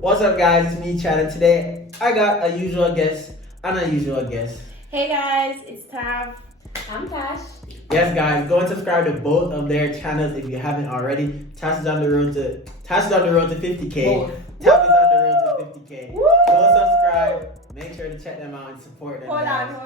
What's up, guys? It's me, Chad, and today I got a usual guest, an unusual guest. Hey guys, it's Tav. I'm Tash. Yes, guys, go and subscribe to both of their channels if you haven't already. Tash is on the road to 50K. Tav is on the road to 50K. Woo! Go subscribe. Make sure to check them out and support them. Hold guys. on.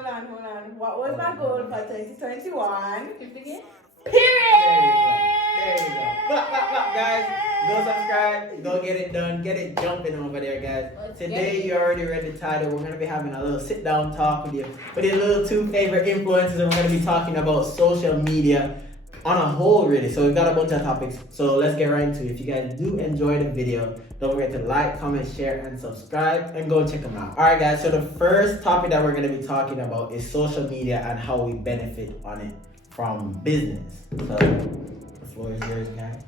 What was my goal for 2021? 50K? 50K? There you go. Clap, guys. Go subscribe. Go get it done. Get it jumping over there, guys. Today, you already read the title. We're going to be having a little sit-down talk with your little two favorite influencers. And we're going to be talking about social media on a whole, really. So we've got a bunch of topics. So let's get right into it. If you guys do enjoy the video, don't forget to like, comment, share, and subscribe. And go check them out. All right, guys. So the first topic that we're going to be talking about is social media and how we benefit on it from business. So the floor is yours, guys.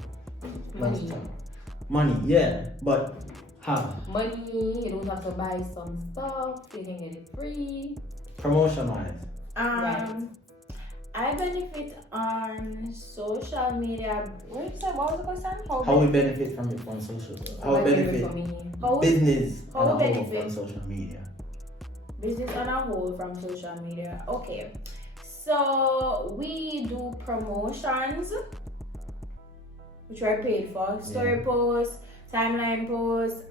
Money, yeah, but how? Money, you don't have to buy some stuff, you can get it free. Promotion wise. Right. I benefit on social media. What was the question? How we benefit from it from social media? How we benefit business on a whole from social media. Business on a whole from social media. Okay. So we do promotions, which we're paid for. Story posts, timeline posts,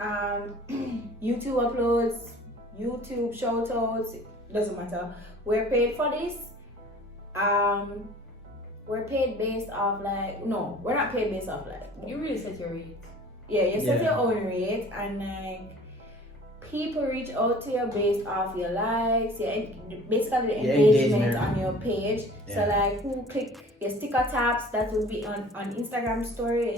YouTube uploads, YouTube shoutouts. Doesn't matter. We're paid for this. We're paid based off we're not paid based off you really set your rate. Yeah, you set your own rate, and people reach out to you based off your likes, basically the engagement on your page. Yeah. So who click your sticker taps, that will be on Instagram story.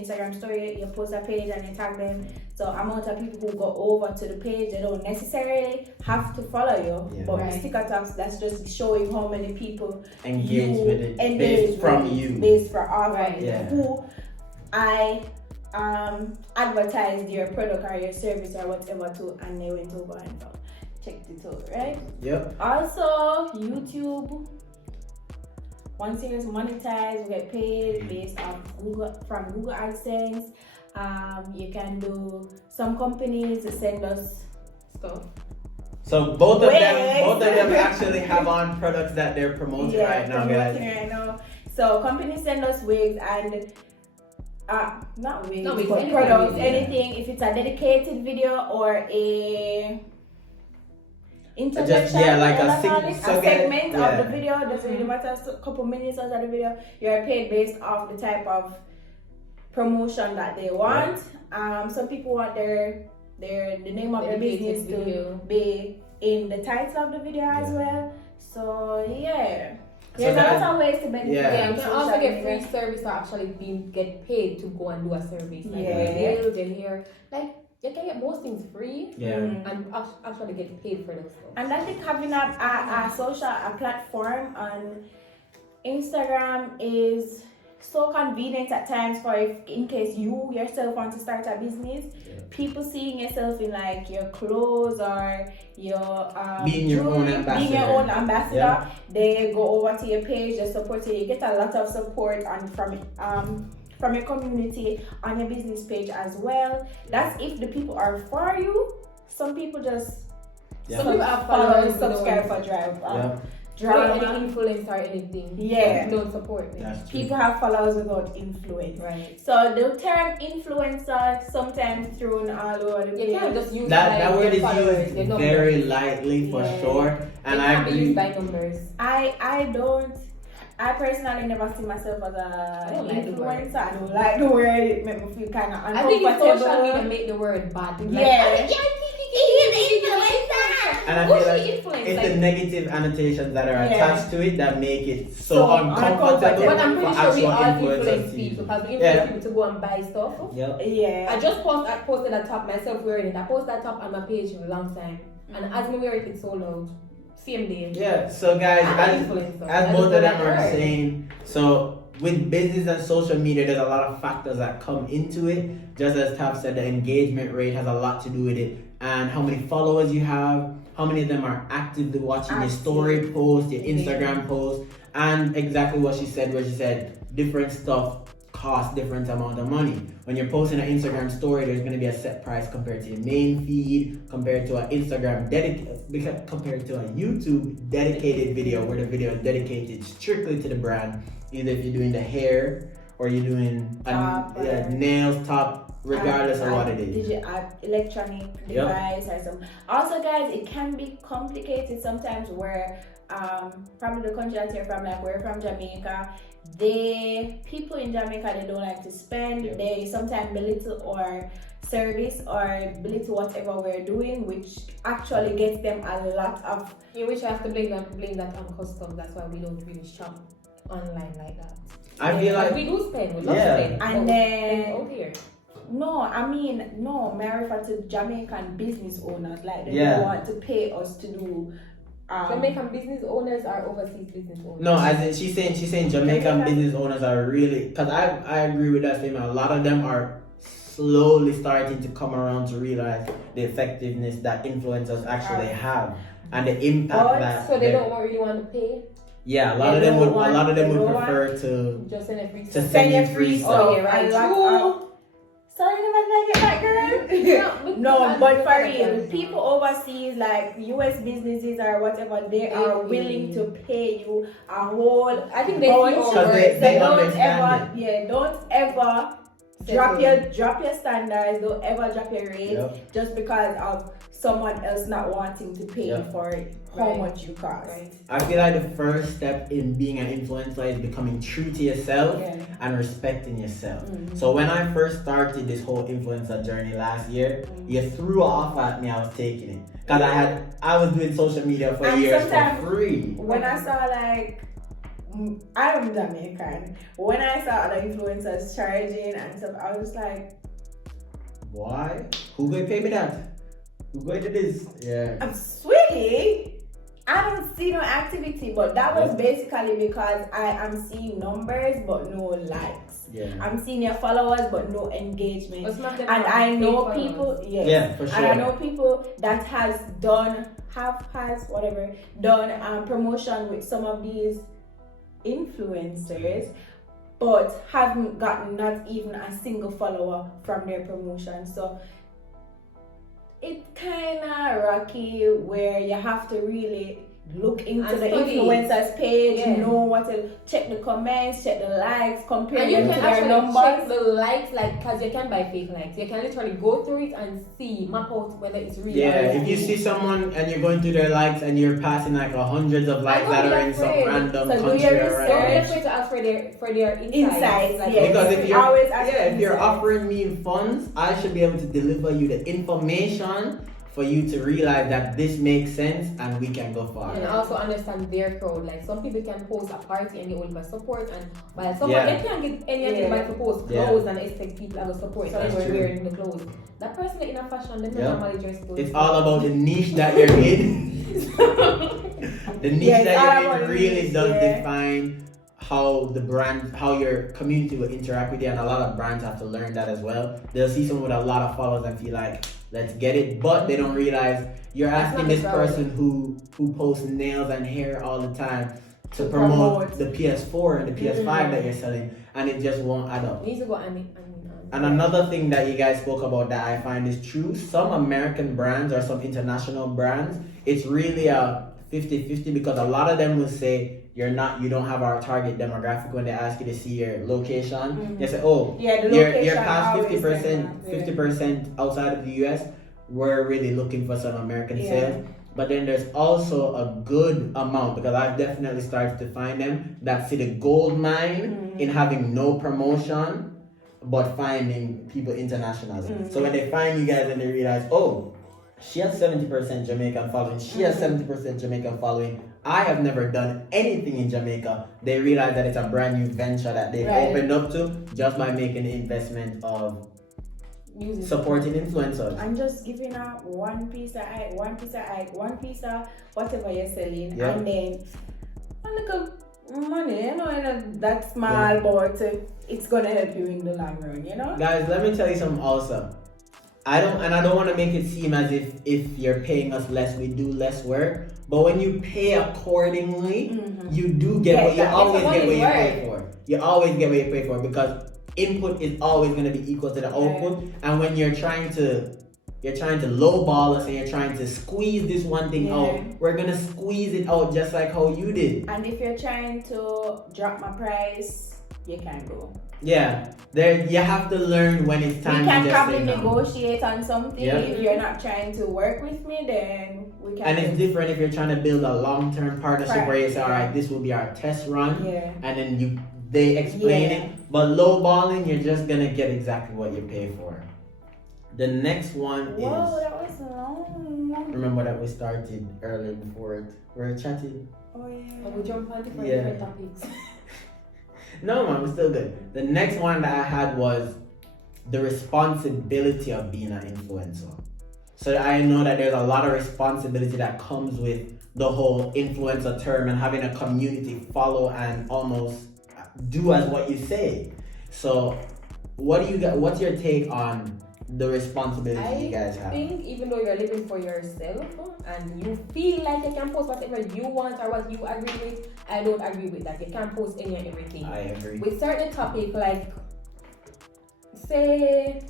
You post a page and you tag them. So amount of people who go over to the page, they don't necessarily have to follow you. Yeah. But sticker taps, that's just showing how many people engage with it based from you. Based for all who advertised your product or your service or whatever to, and they went over and checked it out, right? Yep. Also, YouTube, once it is monetized, we get paid based on from Google AdSense. You can do some companies send us stuff. So both of them actually have on products that they're promoting right now, guys. Right now. So companies send us wigs and not wigs, but products, anything. If it's a dedicated video or a interjection, a segment of the video, doesn't really matter. A couple minutes out of the video, you're paid based off the type of promotion that they want. Some people want the name of their business to be in the title of the video as well. So there's a lot of ways to benefit. Yeah, you can also get free service or actually get paid to go and do a service. Like your nails, your hair. You can get most things free and actually get paid for those stuff. And I think having a platform on Instagram is so convenient at times for in case you yourself want to start a business. People seeing yourself in your clothes or your being your own ambassador. They go over to your page, they support you. You get a lot of support from your community on your business page as well. That's if the people are for you. Some people just some people have followers, subscribe for drive. Any influence or anything. Don't support them. People have followers without influence. Right. So the term influencer sometimes thrown all over the place. You can't just use that word is used very lightly for sure. And I agree. Used by numbers. I personally never see myself as an influencer. I don't like the word. It makes me feel kind of uncomfortable. I think social media make the word bad. And I feel it's the negative annotations that are attached to it that make it so uncomfortable. But I'm pretty sure we all influence people because we influence people to go and buy stuff. I just posted a top myself wearing it. I posted that top on my page for a long time. And as me wear it sold out. Same day. Yeah, so guys, as both of them are saying, so with business and social media, there's a lot of factors that come into it. Just as Tav said, the engagement rate has a lot to do with it, and how many followers you have, how many of them are actively watching your story post, your Instagram post, and exactly what she said, where she said different stuff cost different amount of money. When you're posting an Instagram story, there's going to be a set price compared to your main feed, compared to an compared to a YouTube dedicated video, where the video is dedicated strictly to the brand. Either if you're doing the hair or you're doing nails, top, regardless of what it is. Electronic device or something. Also, guys, it can be complicated sometimes where probably the country that you're from, like we're from Jamaica, people in Jamaica, they don't like to spend. They sometimes belittle or service or belittle whatever we're doing, which actually gets them a lot of. Which I have to blame that on customs. That's why we don't really shop online like that. I feel like we do spend. We love spend. And then out here. No, I refer to Jamaican business owners, like they don't want to pay us to do. Jamaican business owners are overseas business owners. No, as in she's saying Jamaican business owners are really, because I agree with that statement. A lot of them are slowly starting to come around to realize the effectiveness that influencers actually have and the impact so they don't really want to pay. Yeah, a lot of them would prefer to just send a free to send you free stuff. Oh, yeah, right. Sorry, never like it, that girl. No, but for real, people overseas, like US businesses or whatever, they are willing to pay you a whole. I think they don't ever drop your standards. Don't ever drop your rate just because of someone else not wanting to pay for how much you cost. I feel like the first step in being an influencer is becoming true to yourself and respecting yourself. So when I first started this whole influencer journey last year, you threw off at me, I was taking it. Because I was doing social media for years for free. When I saw I'm Jamaican. When I saw other influencers charging and stuff, I was like, why? Who gonna pay me that? Who going to this? Yeah. I'm sweetie. I don't see no activity, but that was basically because I am seeing numbers but no likes. Yeah. I'm seeing your followers but no engagement. And I know people, for sure. And I know people that has done promotion with some of these influencers, but haven't gotten not even a single follower from their promotion. So it's kind of rocky where you have to really look into the influencer's page, know what to check the comments, check the likes, compare them to their numbers. Check the likes, like, because you can buy fake likes. You can literally go through it and map out whether it's real. If you see someone and you're going through their likes and you're passing like hundreds of likes that are in some random country or don't be afraid to ask for their insights. Because if you're offering me funds, I should be able to deliver you the information for you to realize that this makes sense and we can go far. And also understand their crowd. Like some people can post a party and they will buy support, and while someone they can't get anything but to post clothes and expect people to support. So they're wearing the clothes. That person in a fashion, they're not normally dressed. It's all about the niche that you're in. The niche that you're in really does define how your community will interact with you, and a lot of brands have to learn that as well. They'll see someone with a lot of followers and feel like, let's get it, but they don't realize you're asking this person who posts nails and hair all the time to promote the PS4 and the PS5 that you're selling, and it just won't add up. Needs to go and another thing that you guys spoke about that I find is true, some American brands or some international brands, it's really a 50-50, because a lot of them will say you don't have our target demographic when they ask you to see your location. They say, you're past 50% outside of the US. We're really looking for some American sales. But then there's also a good amount, because I've definitely started to find them, that see the gold mine in having no promotion but finding people internationally. So when they find you guys and they realize, she has 70% Jamaican following, she has 70% Jamaican following, I have never done anything in Jamaica, they realize that it's a brand new venture that they've opened up to just by making the investment of supporting influencers. I'm just giving out one piece of whatever you're selling, and then a little money, that small, but it's gonna help you in the long run, Guys, let me tell you something also. I don't want to make it seem as if you're paying us less, we do less work. But when you pay accordingly, you do get what you always get what you pay for. You always get what you pay for because input is always going to be equal to the output. And when you're trying to lowball us and you're trying to squeeze this one thing out, we're gonna squeeze it out just like how you did. And if you're trying to drop my price, you can't go. Yeah, there you have to learn when it's time. We can to just probably say no. negotiate on something. If you're not trying to work with me, then we can. And it's different if you're trying to build a long-term partnership where you say, all right, this will be our test run, and then they explain it. But lowballing, you're just gonna get exactly what you pay for. The next one is. Whoa, that was long. Remember that we started earlier before it. We were chatting. Oh yeah. We jump on different topics. No man, we're still good. The next one that I had was the responsibility of being an influencer. So I know that there's a lot of responsibility that comes with the whole influencer term and having a community follow and almost do as what you say. So what do you got? What's your take on the responsibility you guys have? I think even though you're living for yourself and you feel like you can post whatever you want or what you agree with, I don't agree with that. You can't post any and everything. I agree. With certain topic, like say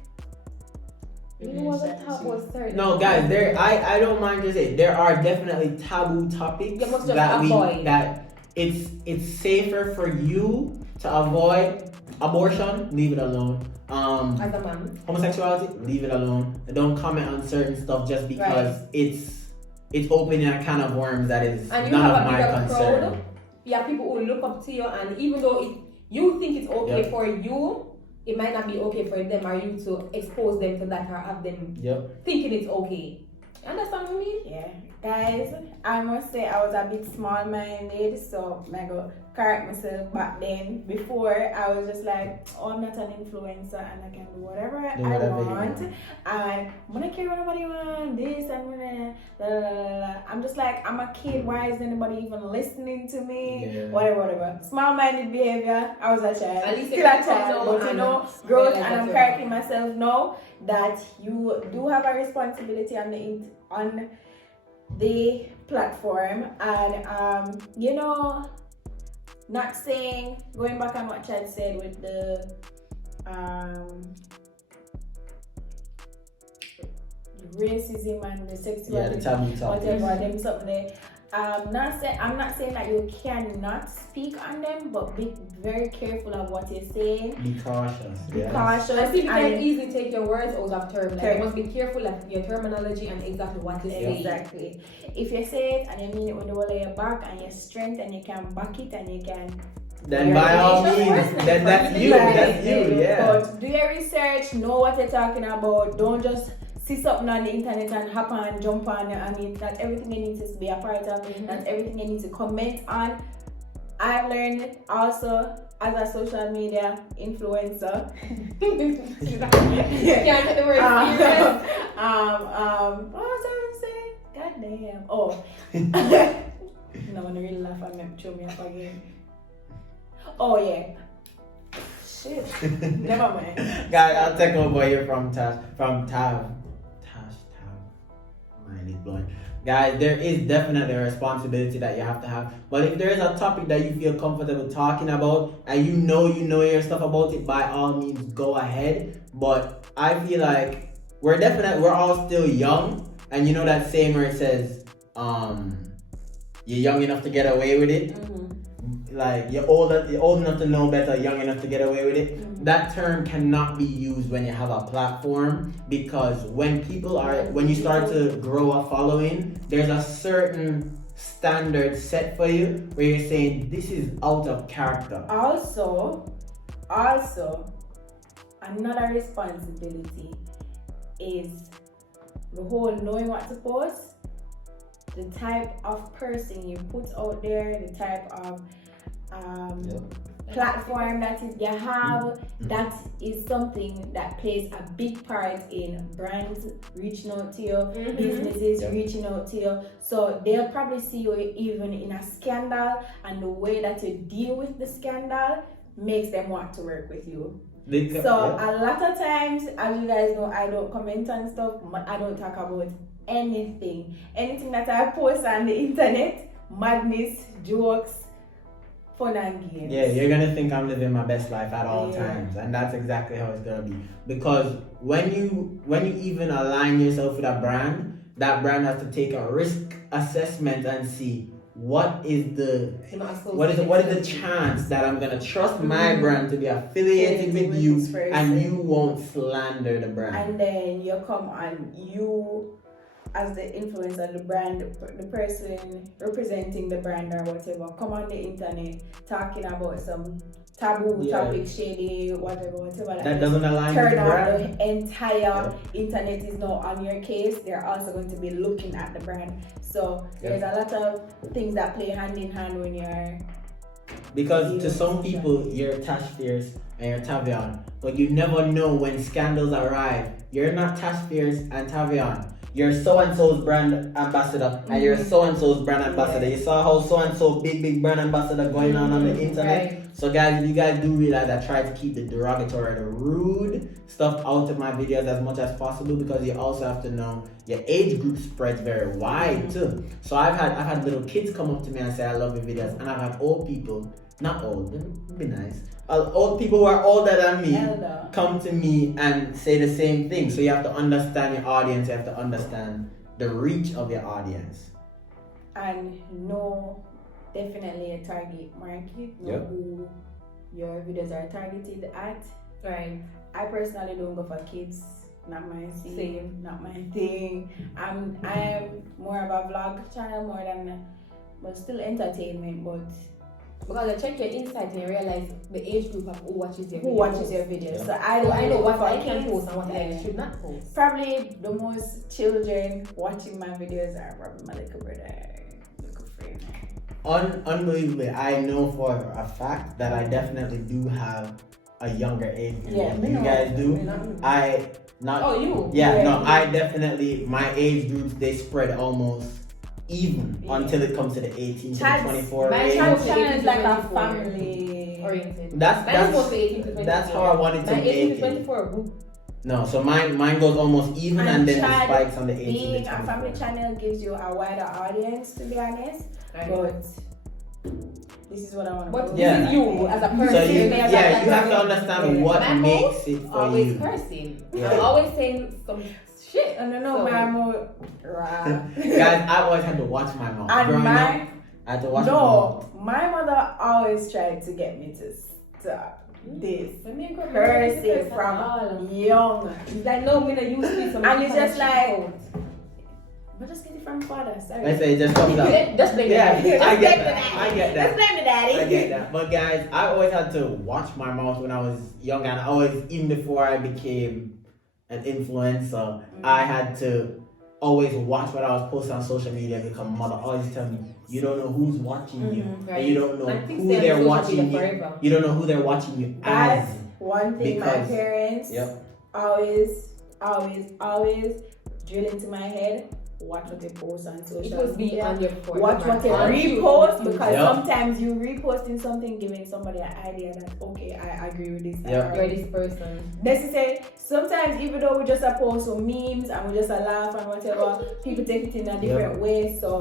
no guys, I don't mind to say there are definitely taboo topics that it's safer for you to avoid. Abortion, leave it alone. As a man. Homosexuality, leave it alone. Don't comment on certain stuff just because it's opening a can of worms that is none of my concern. Crowd. You have people who look up to you, and even though you think it's okay for you, it might not be okay for them or you to expose them to that or have them thinking it's okay. You understand what I mean? Yeah. Guys, I must say I was a bit small-minded, so I go correct myself back then. Before, I was just like, oh, I'm not an influencer and I can do whatever I want. And I'm gonna care what nobody want, this and that. I'm just like, I'm a kid, why is anybody even listening to me? Yeah. Whatever. Small-minded behavior, I was a child. At least still a child, but growth, and I'm correcting myself now that you do have a responsibility on the platform, and not saying, going back on what Chad said with the racism and the sexuality, whatever, them something there. I'm not saying that you cannot speak on them, but be very careful of what you're saying. Be cautious. Be cautious. I think you can easily take your words out of term. Like, you must be careful of your terminology and exactly what you say. Exactly. If you say it and you mean it with the whole of your back and your strength and you can back it and you can. Then by all means, then that's you. That's you. Yeah. But do your research. Know what you're talking about. Don't just see something on the internet and hop on, jump on, and it's not everything you need to be a part of, not everything you need to comment on. I've learned also as a social media influencer. Can't get the word serious. What was I saying? God damn. Oh. No one really laugh at me, throw me up again. Oh yeah. Shit. Never mind. Guys, I'll take over here from Tash. Mind is blowing. Guys, there is definitely a responsibility that you have to have. But if there is a topic that you feel comfortable talking about and you know your stuff about it, by all means go ahead. But I feel like we're all still young, and you know that saying where it says, you're young enough to get away with it. Like you're old enough to know better, young enough to get away with it. That term cannot be used when you have a platform, because when you start to grow a following, there's a certain standard set for you where you're saying this is out of character. Also, another responsibility is the whole knowing what to post, the type of person you put out there, the type of platform that you have. That is something that plays a big part in brands reaching out to you, businesses reaching out to you. So they'll probably see you even in a scandal, and the way that you deal with the scandal makes them want to work with you. So a lot of times, as you guys know, I don't comment on stuff. I don't talk about anything that I post on the internet. Madness, jokes, fun and games. Yeah, you're gonna think I'm living my best life at all times, and that's exactly how it's gonna be. Because when you even align yourself with a brand, that brand has to take a risk assessment and see what is the chance that I'm gonna trust my brand to be affiliated with you, and you won't slander the brand. And then you come on, you as the influencer, the brand, the person representing the brand or whatever, come on the internet talking about some taboo topic, shady, whatever. That doesn't align with the brand. The entire internet is now on your case. They're also going to be looking at the brand. So there's a lot of things that play hand in hand when you're. Because to some people, you're Tash Fierce and you're Taveionn, but you never know when scandals arrive. You're not Tash Fierce and Taveionn. You're so-and-so's brand ambassador and you're so-and-so's brand ambassador. You saw how so-and-so big brand ambassador going on the internet. Right. So guys, if you guys do realize I try to keep the derogatory, the rude stuff out of my videos as much as possible, because you also have to know your age group spreads very wide too. So I've had little kids come up to me and say I love your videos, and I've had old people, not old, be nice, old people who are older than me come to me and say the same thing. So you have to understand your audience, you have to understand the reach of your audience. And know definitely a target market, know who your videos are targeted at. Right. I personally don't go for kids, not my scene, not my thing. I'm more of a vlog channel more than, but still entertainment, but because I check your insight and you realize the age group of who watches your videos. So I know what I can post and what I should not post. Probably the most children watching my videos are probably my little brother, little friend. Unbelievably, I know for a fact that I definitely do have a younger age group. Yeah, you guys do. I definitely, my age groups, they spread almost even until it comes to the 18 to the 24 range. My channel is like a family oriented. That's how I wanted to make 18 to 24 group. No, so mine goes almost even, and then it spikes on the 18 to 24. Being a family channel gives you a wider audience, to be honest. But this is what I want to do. But this is you as a person. So you have to understand what makes it for always you. Cursing. I'm always saying some shit. My mouth. Guys, I always had to watch my mouth. And Growing up, I had to watch my mouth. My mother always tried to get me to stop this cursing from young. It's like, no, I'm gonna use this. And it's just like, but just get it from father. Sorry. Let's say it just comes out. Just blame the daddy. I get that. Let's blame the daddy. I get that. But guys, I always had to watch my mouth when I was young, and even before I became an influencer, I had to always watch what I was posting on social media, because my mother always tell me, you don't know who's watching you, and you don't know who they're watching you. You don't know who they're watching you as. That's one thing my parents always drill into my head. Watch what they post on social media. Watch what they repost, because sometimes you reposting something, giving somebody an idea that, okay, I agree with this. You're this person. Necessary. Sometimes, even though we just post some memes and we just laugh and whatever, people take it in a different way. So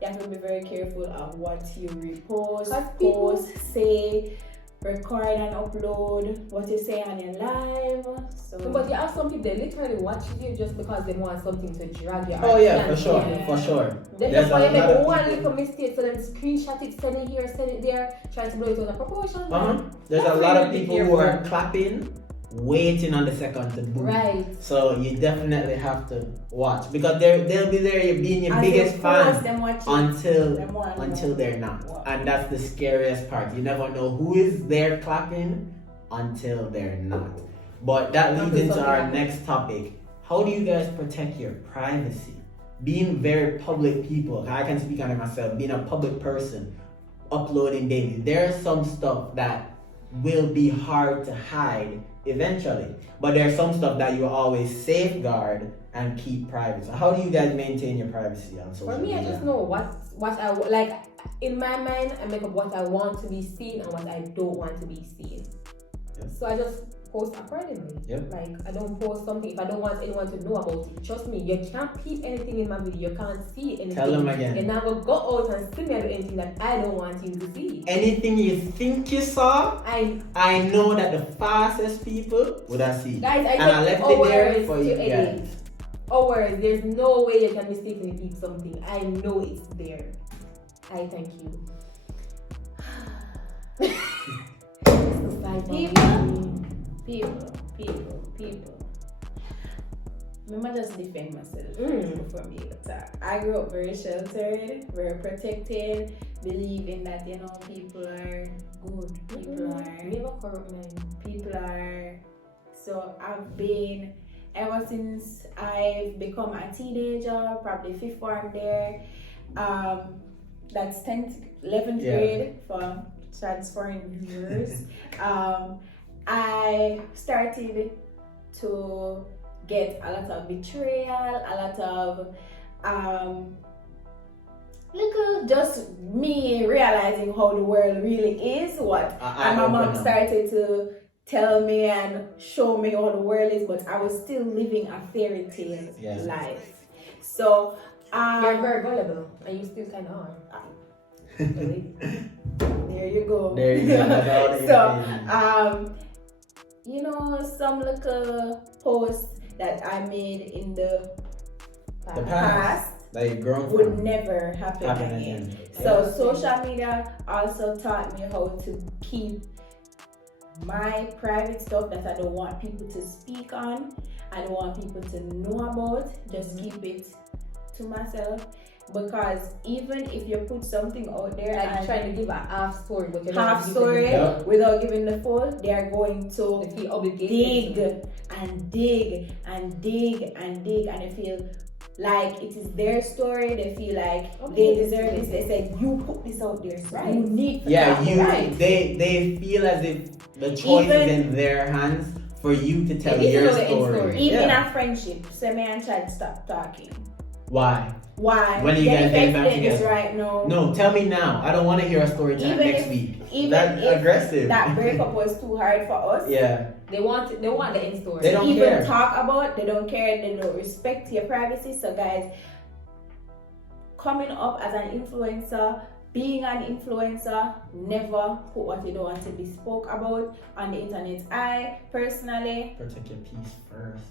you have to be very careful of what you repost, post, say, record and upload what you say on your live. So, but you have some people that literally watch you just because they want something to drag you. Oh yeah, for sure. They just want to make one little mistake, so then screenshot it, send it here, send it there, trying to blow it out of proportion. There's a lot of people who are clapping, waiting on the second to boom. Right. So you definitely have to watch, because they'll be there being your biggest fan until they're not. And that's the scariest part. You never know who is there clapping until they're not. But that leads into our next topic. How do you guys protect your privacy? Being very public people, I can speak on it myself, being a public person, uploading daily, there's some stuff that will be hard to hide eventually, but there's some stuff that you always safeguard and keep private. So how do you guys maintain your privacy on social media? For me, I just know what I like. In my mind, I make up what I want to be seen and what I don't want to be seen. So I just post accordingly. Yep. Like, I don't post something if I don't want anyone to know about it. Trust me, you can't peep anything in my video. You can't see anything. Tell them again. You never go out and see me do anything that I don't want you to see. Anything you think you saw, I know that the fastest people would have seen. Guys, I left it there for you guys. Hours, there's no way you can mistakenly peep something. I know it's there. I thank you. People. Remember, just defend myself before me attack. I grew up very sheltered, very protected, believing that people are good. People are. So I've been ever since I've become a teenager, probably fifth form there. That's 10th, 11th grade for transferring years. I started to get a lot of betrayal, a lot of just me realizing how the world really is. And my mom started to tell me and show me how the world is, but I was still living a fairy tale life. So you're very gullible, and you still kind of are. There you go. So, some little posts that I made in the past would never happen again. So social media also taught me how to keep my private stuff that I don't want people to speak on, I don't want people to know about, just keep it to myself. Because even if you put something out there and trying to give a half story, but without giving the full, they are going to feel obligated dig, and they feel like it is their story. They feel like they deserve this. They said you put this out there, so you need to They feel as if the choice is in their hands for you to tell your story. Even a friendship, say me and Chad stop talking. Why? When are you guys getting back together? Right now. No, tell me now. I don't want to hear a story time next week. That's aggressive. That breakup was too hard for us. Yeah. They want the end story. They don't care. Talk about. They don't care. They don't respect your privacy. So guys, coming up as an influencer, being an influencer, never put what you don't want to be spoke about on the internet. I personally protect your peace first.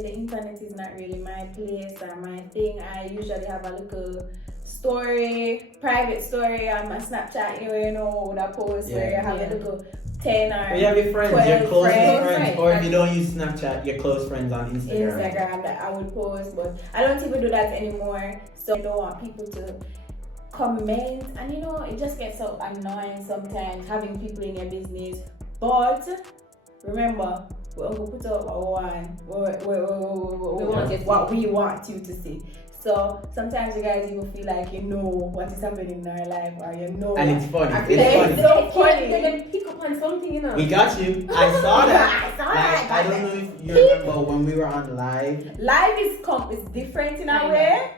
The internet is not really my place or my thing. I usually have a little private story on my Snapchat, with a post where you have a little 10 or you have your friends, 12 your close friends. Right. Or if you don't use Snapchat, your close friends on Instagram that I would post, but I don't even do that anymore. So I don't want people to comment, and it just gets so annoying sometimes having people in your business. But remember, we only put up what we want you to see. So sometimes you guys even feel like what is happening in our life, or and it's funny. It's so funny. Then pick up on something, We got you. I saw that. I don't know if you remember when we were on live. Live is different in a way.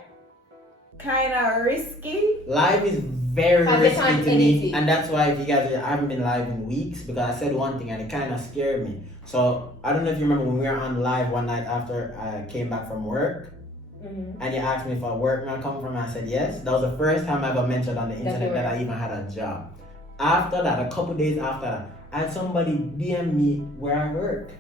Kind of risky. Live is very risky to me, and that's why if you guys, I haven't been live in weeks because I said one thing and it kind of scared me. So I don't know if you remember when we were on live one night after I came back from work, and you asked me if I work where I come from. I said yes. That was the first time I ever mentioned on the internet that I even had a job. After that, a couple days after that, I had somebody DM me where I work.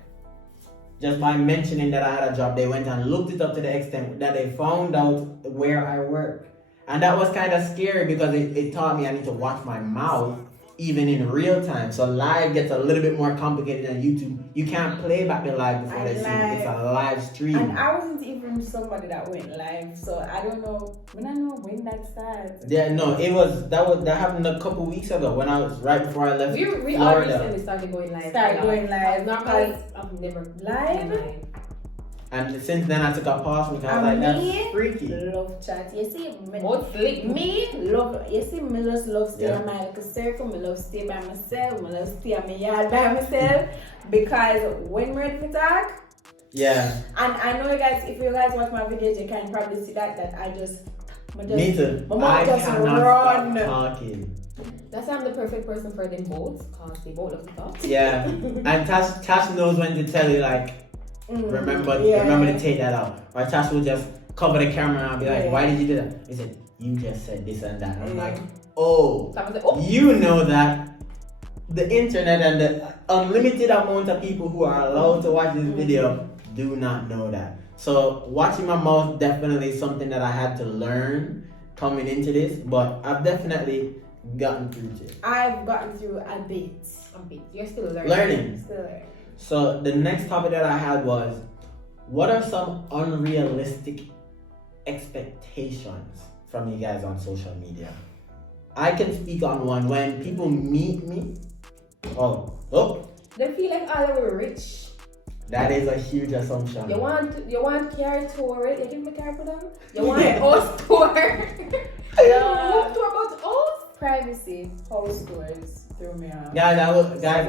Just by mentioning that I had a job, they went and looked it up to the extent that they found out where I work. And that was kind of scary because it taught me I need to watch my mouth even in real time. So live gets a little bit more complicated than YouTube. You can't play back the live before they see it. It's a live stream. And I wasn't even somebody that went live, so I don't know. I don't know when that started. Yeah, no, that happened a couple weeks ago when I was right before I left Florida. We all recently started going live. Normally, I've never live. And since then I took a pause because I was like, that's freaky. Love chat. You see, me just love stay in my little circle. Me love stay by myself. Me love stay in my yard by myself. Because when we're ready to talk, and I know you guys, if you guys watch my videos, you can probably see that I just me too. My mouth just run. Stop talking. That's why I'm the perfect person for them both, because they both love to talk. Yeah. And Tash knows when to tell you, like, remember to take that out. Or Tash will just cover the camera and be like, why did you do that? He said, you just said this and that. I'm like, oh, you know that the internet and the unlimited amount of people who are allowed to watch this video do not know that. So watching my mouth definitely is something that I had to learn coming into this, but I've definitely gotten through it. I've gotten through a bit. You're still learning. Still learning. So the next topic that I had was, what are some unrealistic expectations from you guys on social media? I can speak on one. When people meet me, they feel like all of we're rich. That is a huge assumption. You want car tour? You give me car for them. You want house tour? What tour about house? Privacy, house tours through me out. Guys,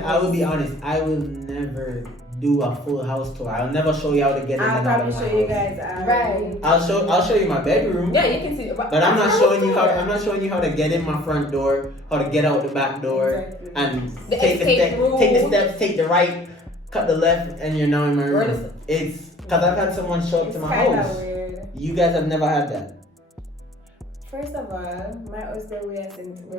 I will be honest. I will never do a full house tour. I'll never show you how to get in. I'll probably show you guys. Right. I'll show you my bedroom. Yeah, you can see. But I'm not showing you how. I'm not showing you how to get in my front door, how to get out the back door, and take the steps, take the right, cut the left, and you're now in my room. It's because I've had someone show up to my house. Weird. You guys have never had that. First of all, my house there we are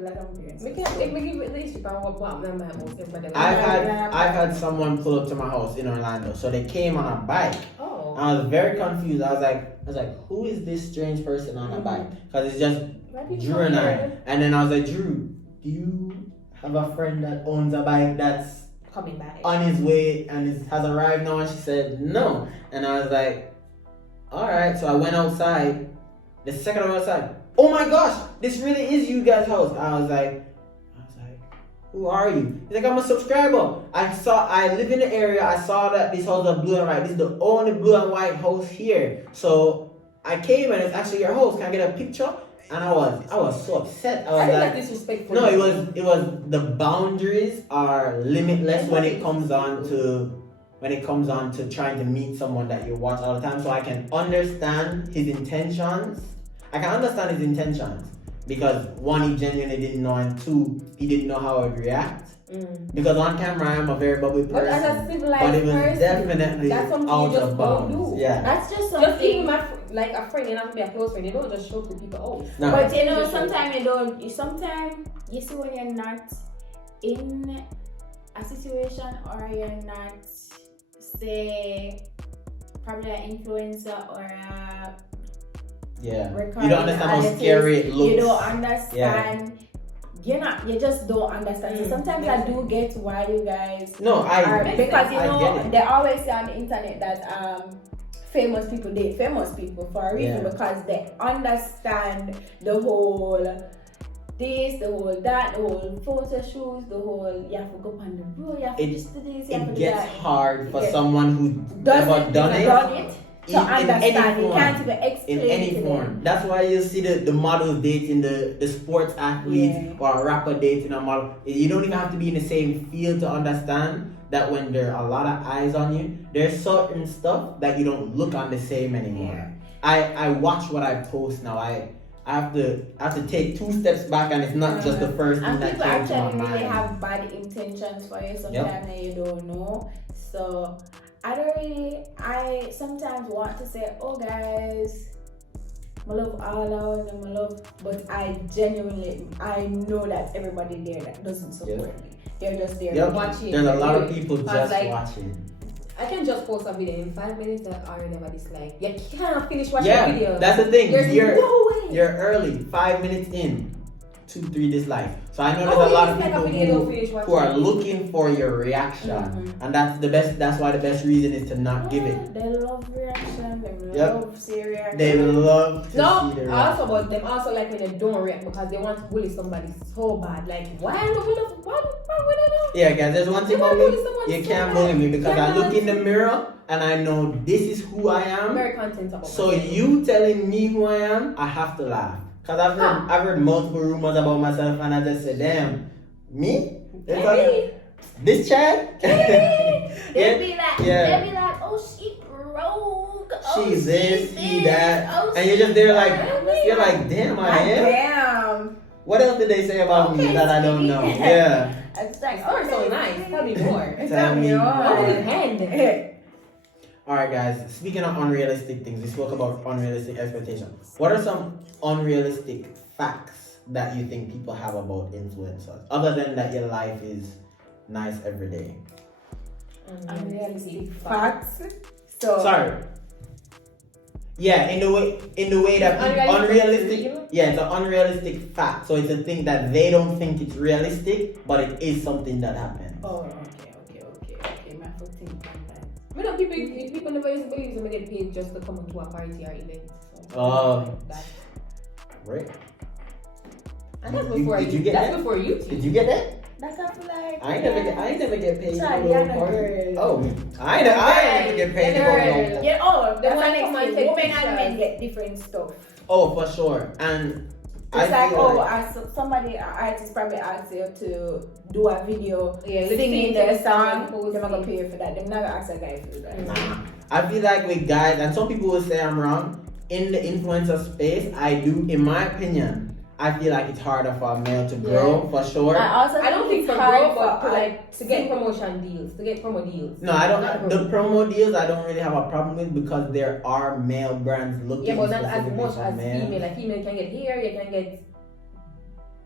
like I'm parents. We can't give it this about what my house. I've had someone pull up to my house in Orlando. So they came on a bike. Oh. I was very confused. I was like, who is this strange person on a bike? Because it's just Drew and I. And then I was like, Drew, do you have a friend that owns a bike that's coming back on his way and has arrived now? And she said no. And I was like, all right. So I went outside. The second I went outside, oh my gosh, this really is you guys' house. I was like, who are you? He's like, I'm a subscriber. I live in the area. I saw that this house was blue and white. This is the only blue and white house here. So I came and it's actually your house. Can I get a picture? And I was so upset. I was like disrespectful. No, it was the boundaries are limitless when it comes on to trying to meet someone that you watch all the time. So I can understand his intentions. Because one, he genuinely didn't know, and two, he didn't know how I would react. Because on camera, I am a very bubbly person. But as a civilized but it was person, definitely that's something out you just of bounds. don't do. Yeah. That's just something. Just even like a friend, you have to be a close friend. You don't just show to people. No. But you know, sometimes you don't. Sometimes you see when you're not in a situation or you're not, say, probably an influencer or a you don't understand how scary it looks. You don't understand. You just don't understand. So sometimes I do get why you guys because they always say on the internet that famous people date famous people for a reason, because they understand the whole this, the whole that, the whole photo shoots, the whole you have to go on the road, you have to do this, you have to do that. It gets hard for someone who never done it. To understand, you can't even explain in any form. That's why you see the models dating the sports athletes or a rapper dating a model. You don't even have to be in the same field to understand that when there are a lot of eyes on you, there's certain stuff that you don't look on the same anymore. I watch what I post now. I have to take 2 steps back, and it's not just the first thing that came to my mind. People actually really have bad intentions for you sometimes and you don't know. So I sometimes want to say, oh guys, I love all out and I love, but I know that everybody there that doesn't support me. They're just there watching. There's a lot of people just watching. I can just post a video in 5 minutes that I never dislike. You can't finish watching the video. That's the thing. There's no way. You're early. 5 minutes in, 2, 3 dislikes. So I know there's a lot of people who are looking for your reaction, and that's why the best reason is to not give it. They love reaction. They love see reaction. They love to see the reaction. Also, but them also like when they don't react because they want to bully somebody so bad. Like why don't we love? Why we don't know? Yeah, guys. There's one thing about me. You can't bully me because I look in the mirror and I know this is who I am. I'm very content about so you telling me who I am, I have to laugh. Because I've heard multiple rumors about myself, and I just said, damn, me? This child? They'll be like, oh, she broke. She's this, she that. And you're just there like, you're like, damn, I am. Damn. What else did they say about me that I don't know? Yeah. It's like, Story's so nice. Tell me more. Tell me more. Hold his hand. Alright guys, speaking of unrealistic things, we spoke about unrealistic expectations. What are some unrealistic facts that you think people have about influencers? Other than that your life is nice every day. unrealistic facts. So Sorry. Yeah, in the way that unrealistic. Yeah, it's an unrealistic fact. So it's a thing that they don't think it's realistic, but it is something that happens. Oh, okay. My foot think on that. You know, people never used to believe them get paid just to come to a party or event. That. Right. And that's before did you get that's that? before you. Did you get that? That's not like I ain't never get paid. Charlie, I'm a girl. Oh, I ain't never get paid to go home. Yeah, oh, They that's want the to come and next thing. take Women and pictures. men get different stuff. Oh, for sure. And It's like, feel like somebody, an artist probably asked you to do a video Yeah, singing sing their the song. song, They're not gonna pay you for that. They're not gonna ask a guy to do that. nah. I feel like with guys, and some people will say I'm wrong, in the influencer space, in my opinion, I feel like it's harder for a male to grow, for sure. I don't think it's for hard growth, but to get single- promotion deals, to get promo deals. No, I don't. The promo deals I don't really have a problem with because there are male brands looking Yeah, but not as specifically much for as men. female. Like female can get hair, you can get.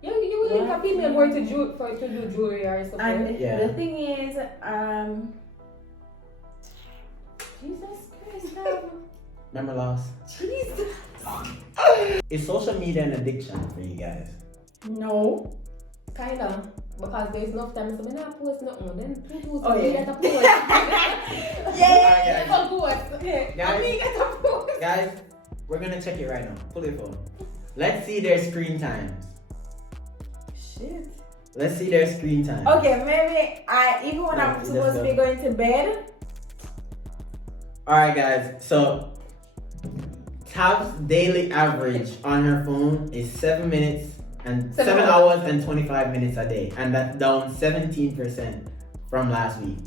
Yeah, you will link a female more to do jewelry or something. And Yeah. the thing is, Jesus Christ, Remember loss? Jesus. Is social media an addiction for you guys? No. Kinda. Because there's enough time, so I'm not post nothing. Then people Oh, yeah. get a post. Yeah. Get a post. Guys, guys, we're gonna check it right now. Pull your phone. Let's see their screen times. Shit. Let's see their screen time. Okay, maybe even when I'm supposed to be going to bed. Alright guys, so Tab's daily average on her phone is 7 hours and 25 minutes a day, and that's down 17% from last week.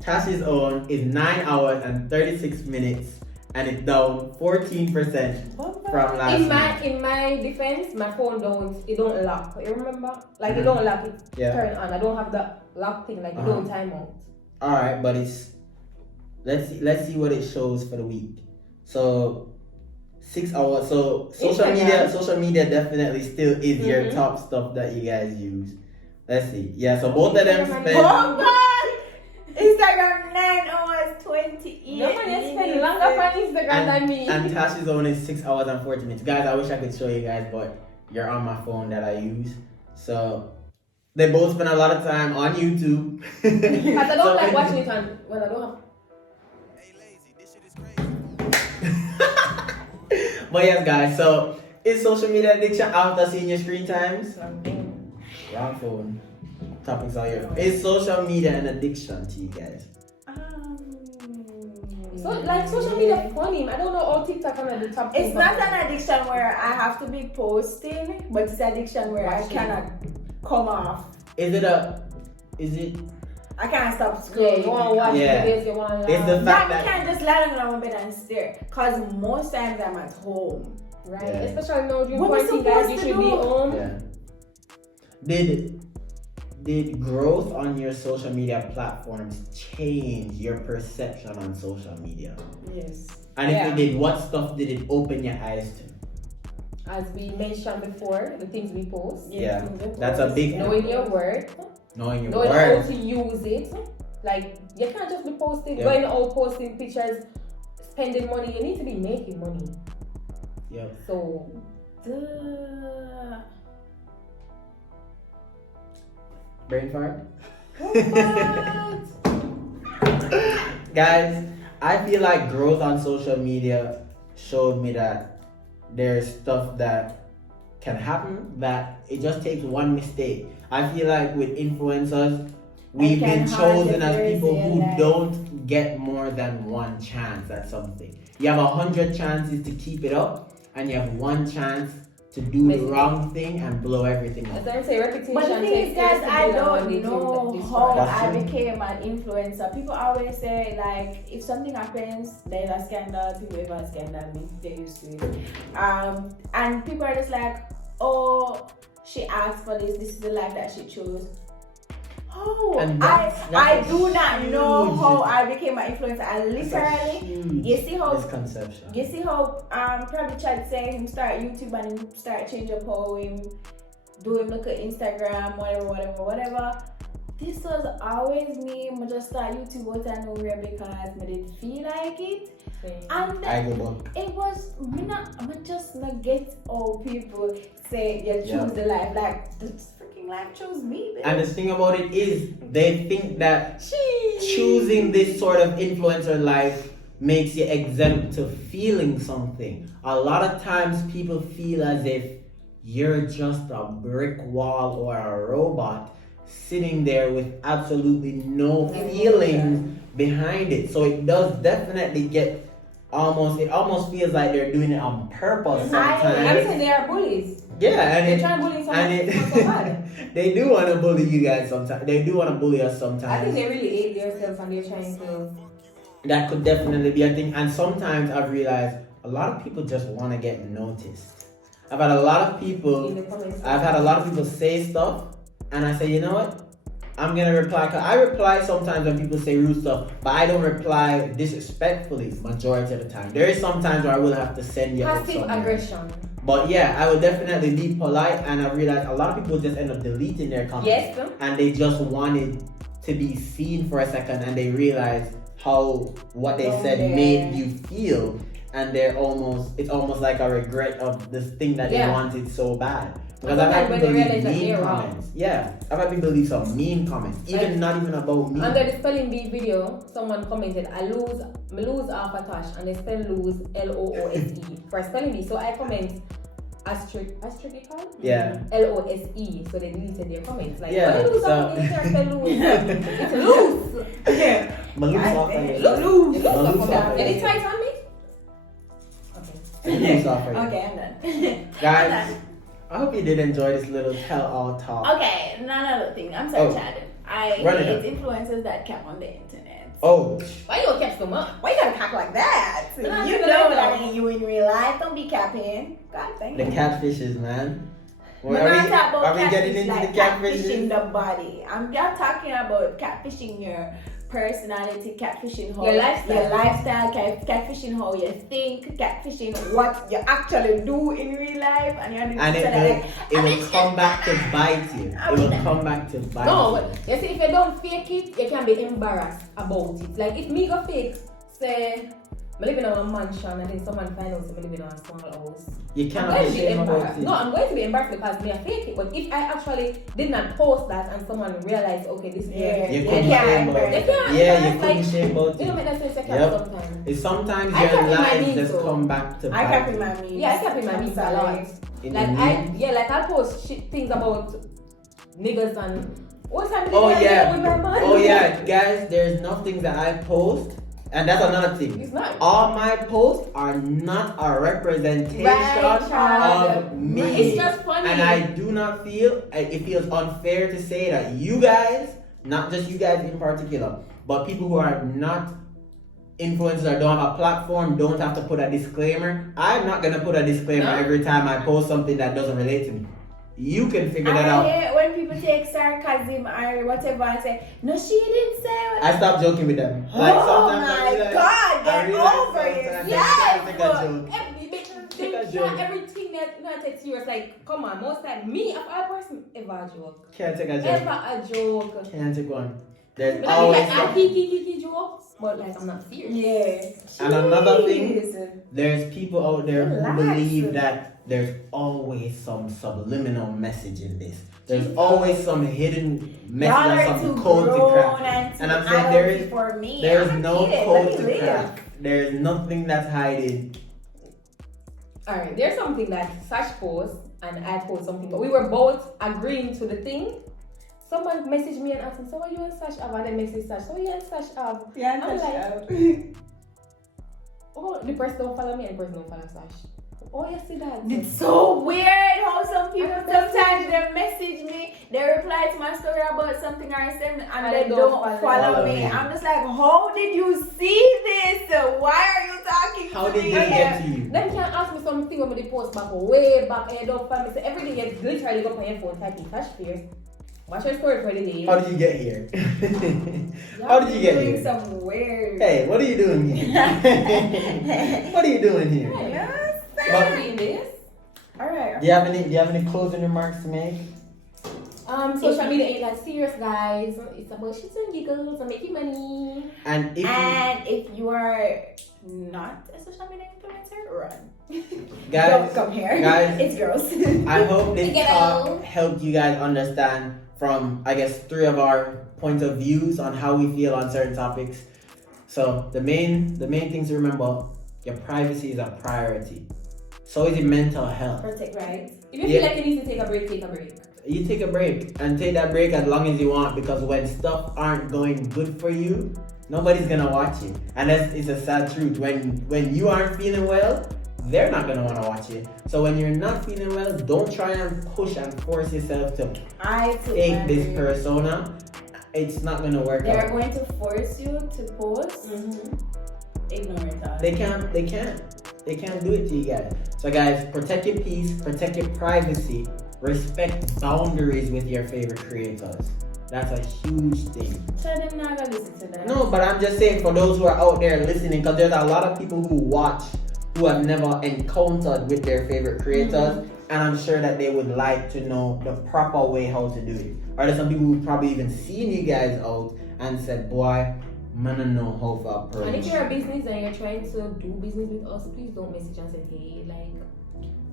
Tash's own is 9 hours and 36 minutes, and it's down 14% from last week. In my defense, my phone don't lock. You remember? Like it don't lock, it turn on. I don't have the lock thing, like it don't time out. Alright, but let's see what it shows for the week. So 6 hours. So social media definitely still is your top stuff that you guys use. Let's see. Yeah, so both of them spend. Oh God! Instagram 9 hours 28. Nobody spend longer on Instagram than me. And Tash is only 6 hours and 40 minutes. Guys, I wish I could show you guys, but you're on my phone that I use. So they both spend a lot of time on YouTube. Because I don't like watching it on. Well, I don't have. But yes, guys, so is social media addiction after seeing your screen times? Wrong phone. Topics are here. Is social media an addiction to you guys? So, like, social media funny. I don't know all TikTok on the top. It's not an addiction where I have to be posting, but it's an addiction where I cannot come off. I can't stop Yeah, scrolling. you want to watch Yeah. videos, you want to. It's the fact I that can't just lie down on my bed and stare. Because most times I'm at home. Right, Yeah. especially now during What we quarantine, guys, supposed you to should be do? home. yeah. Did growth on your social media platforms change your perception on social media? Yes. And if Yeah. it did, what stuff did it open your eyes to? As we mentioned before, the things we post. Yeah, things we that's a post. big Knowing your worth, knowing your knowing worth. how to use it. Like, you can't just be posting, Yeah. going out posting pictures, spending money. You need to be making money. Yeah. So, Brain fart? what? Guys, I feel like growth on social media showed me that there's stuff that can happen, that it just takes one mistake. I feel like with influencers, we've can been hardly chosen as people say who that. don't get more than one chance at something. You have 100 chances to keep it up, and you have one chance to do the wrong thing and blow everything As up. I say, reputation. But the thing is, takes guys, years to I build and don't one day to know destroy. how That's I true. became an influencer. People always say, like, if something happens, there's a scandal. People ever scandal me. They used to it. And people are just like, oh, she asked for this. This is the life that she chose. Oh, And I do not know how I became an influencer. I literally, you see how misconception. You see how probably Chad say him start YouTube and him start change up how him do him look at Instagram, whatever. This was always me. I just start YouTube out of nowhere because I didn't feel like it. And it was me not just not get all people say you choose the life, like this freaking life chose me, baby. And the thing about it is they think that choosing this sort of influencer life makes you exempt to feeling something. A lot of times people feel as if you're just a brick wall or a robot sitting there with absolutely no feelings behind it. So it does definitely get it almost feels like they're doing it on purpose sometimes. I'm saying they are bullies. Yeah, they're trying to bully someone. They do want to bully you guys sometimes. They do want to bully us sometimes. I think they really hate themselves and they're trying to. That could definitely be a thing. And sometimes I've realized a lot of people just want to get noticed. I've had a lot of people say stuff, and I say, you know what? I'm gonna reply. Cause I reply sometimes when people say rude stuff, but I don't reply disrespectfully majority of the time. There is sometimes where I will have to send you passive aggression. But yeah, I will definitely be polite, and I realized a lot of people just end up deleting their comments. Yes. And they just wanted to be seen for a second, and they realized how what they said made you feel, and it's almost like a regret of this thing that they wanted so bad. Because I've had people leave mean comments. Yeah, I've had people leave some mean comments, not even about me. Under the spelling bee video, someone commented, I lose half a Tash, and they spell lose LOOSE for spelling bee. So I comment asterisk yeah, LOSE. So they deleted their comments. Like, yeah, lose so it's loose. Yeah, Loose. Any ties on me? Okay, I'm done. Guys, I hope you did enjoy this little tell-all talk. Okay, another thing. I'm sorry, Chad. I hate influencers that cap on the internet. Oh. Why you gonna cap so much? Why you gotta cap like that? You know that ain't you in real life. Don't be capping. God dang it. The catfishes, man. Are we getting into the catfishes? Catfishing the body. I'm not talking about catfishing your personality, catfishing how your lifestyle, catfishing how you think, catfishing what you actually do in real life, and it will come back to bite you. No, you see, if you don't fake it, you can be embarrassed about it. Like if me go fake, say I live in a mansion and then someone finds out I live in a small house. You can't be embarrassed. No, I'm going to be embarrassed because me I fake it. But if I actually did not post that and someone realized, okay, this is you couldn't shame about it. You couldn't shame about it. You don't make that sense. Sometimes. It's sometimes your life just come back to bite you. I cap in my memes. Yeah, I cap in my memes a lot. I post things about niggas and what time guys, there's nothing that I post. And that's another thing. It's not. All my posts are not a representation of me. It's just funny. And I do not feel, it feels unfair to say that you guys, not just you guys in particular, but people who are not influencers or don't have a platform don't have to put a disclaimer. I'm not going to put a disclaimer every time I post something that doesn't relate to me. You can figure that out. I hate when people take sarcasm or whatever and say, no, she didn't say what. I stopped joking with them. Oh my God, get over yourself. Everything that not take serious. Like, come on, most time me, if I person ever a joke. Can't take a joke. Ever a joke. Can't take one. There's but always I kiki jokes, but like I'm not serious. Yeah. And another thing, there's people out there who believe that there's always some subliminal message in this. There's always some hidden message, some code to crack. And I'm saying there's no code to crack. There's nothing that's hiding. Alright, there's something that Sash posts and I post something, but we were both agreeing to the thing. Someone messaged me and asked me, so what you and Sash have? And I messaged Sash, so what you and Sash have? Yeah, I'm like, oh, the person don't follow me and the person don't follow Sash. Oh, you see that? It's so weird how some people sometimes they message me, they reply to my story about something I said and they don't follow me. I'm just like, how did you see this? Why are you talking how to me? How did they get to you? Then can ask me something when they post back way back and they don't follow me. So every day you literally literally go on your phone, type in Tash Fierce. Watch your story for the day. How did you get here? How did you get here? Some weird. Hey, what are you doing here? What are you doing here? Yes. Reading this. Alright. Do you have any closing remarks to make? Social media ain't that serious, guys. It's about shits and giggles and making money. And if you are not a social media influencer, run. guys, Don't come here. Guys, it's gross. I hope this talk helped you guys understand from, I guess, 3 of our points of views on how we feel on certain topics. So the main things to remember: your privacy is a priority. So is your mental health. Protect right. If you feel like you need to take a break, take a break. You take a break and take that break as long as you want, because when stuff aren't going good for you, nobody's gonna watch it. And it's a sad truth. When you aren't feeling well, they're not gonna wanna watch it. So when you're not feeling well, don't try and push and force yourself to take this persona. It's not gonna work out. They're going to force you to post. Ignore it all. They can't do it to you guys. So guys, protect your peace, protect your privacy, respect boundaries with your favorite creators. That's a huge thing. Tell them not to listen to that. No, but I'm just saying for those who are out there listening, because there's a lot of people who watch who have never encountered with their favorite creators, and I'm sure that they would like to know the proper way how to do it. Or there's some people who've probably even seen you guys out and said, boy, man, I know how to approach. And if you're a business and you're trying to do business with us, please don't message and say, hey, like,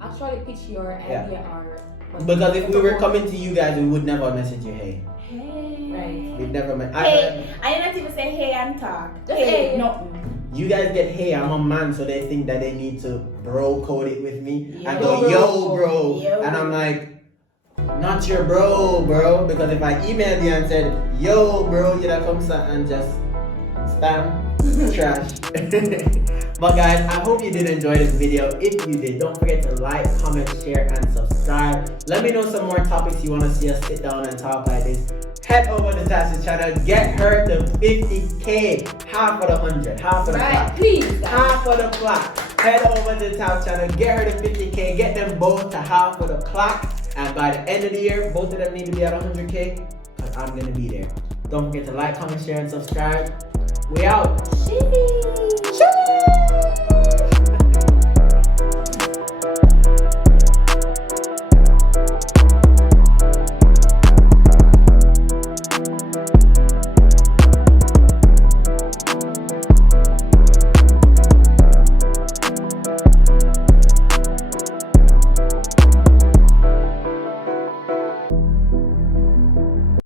actually pitch your idea or... Because if we were coming to you guys, we would never message you, hey. Hey. Right. We'd never Hey. I did not even say hey and talk. Just hey. hey. No. You guys get hey, I'm a man, so they think that they need to bro code it with me and go, Yo, yo, bro. Yo. And I'm like, not your bro, because if I emailed you and said, yo, bro, you'd have come and just spam, trash. But guys, I hope you did enjoy this video. If you did, don't forget to like, comment, share, and subscribe. Let me know some more topics you want to see us sit down and talk like this. Head over to Tash's channel, get her to 50K, half of the 100, half of the plaque. Please, half of the plaque. Head over to Tash channel, get her to 50K, get them both to half of the plaque. And by the end of the year, both of them need to be at 100K, because I'm going to be there. Don't forget to like, comment, share, and subscribe. We out. Sheesh.